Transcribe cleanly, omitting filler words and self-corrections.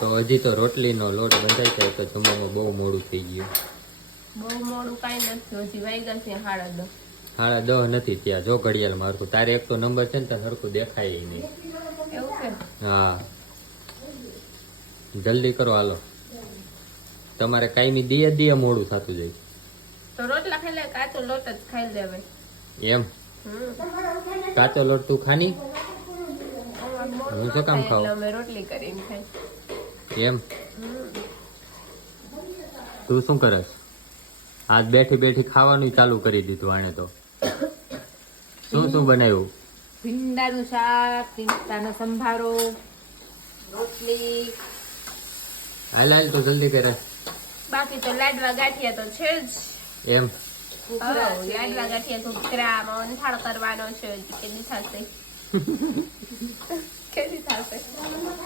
તો હજી તો રોટલીનો લોટ બંધાઈ જાય તો જમવામાં બહુ મોડું થઈ ગયું. બહુ મોડું કાંઈ નથી, હજી વાગ્યા છે 10:30. 10:30 નથી ત્યાં, જો ઘડિયાળ મારતું. તારે એક તો નંબર છે ને તને સરખું દેખાય નહીં. એવું છે? હા, જલ્દી કરો હાલો. તમારે કાયમી દિયે મોડું થતું જાય. તો રોટલા ખાઈ લે, કાચો લોટ જ ખાઈ લેવાય. એમ? કાચો લોટ તું ખાની? હું શું કામ ખાઉં? અમે રોટલી કરીને ખાઈ. એમ? તું શું કરસ? આજ બેઠી બેઠી ખાવાનું ચાલુ કરી દીધું આણે તો. શું બનાવ્યું? ભીંડાનું શાક, ભીંડાનો સંભારો, રોટલી. હાલ તું જલ્દી કરે. બાકી તો લાડવા ગાંઠિયા તો છે જ. એમ? લાડવા ગાંઠિયા ઘૂઘરા મંથાળ કરવાનો છે. કેદી થશે?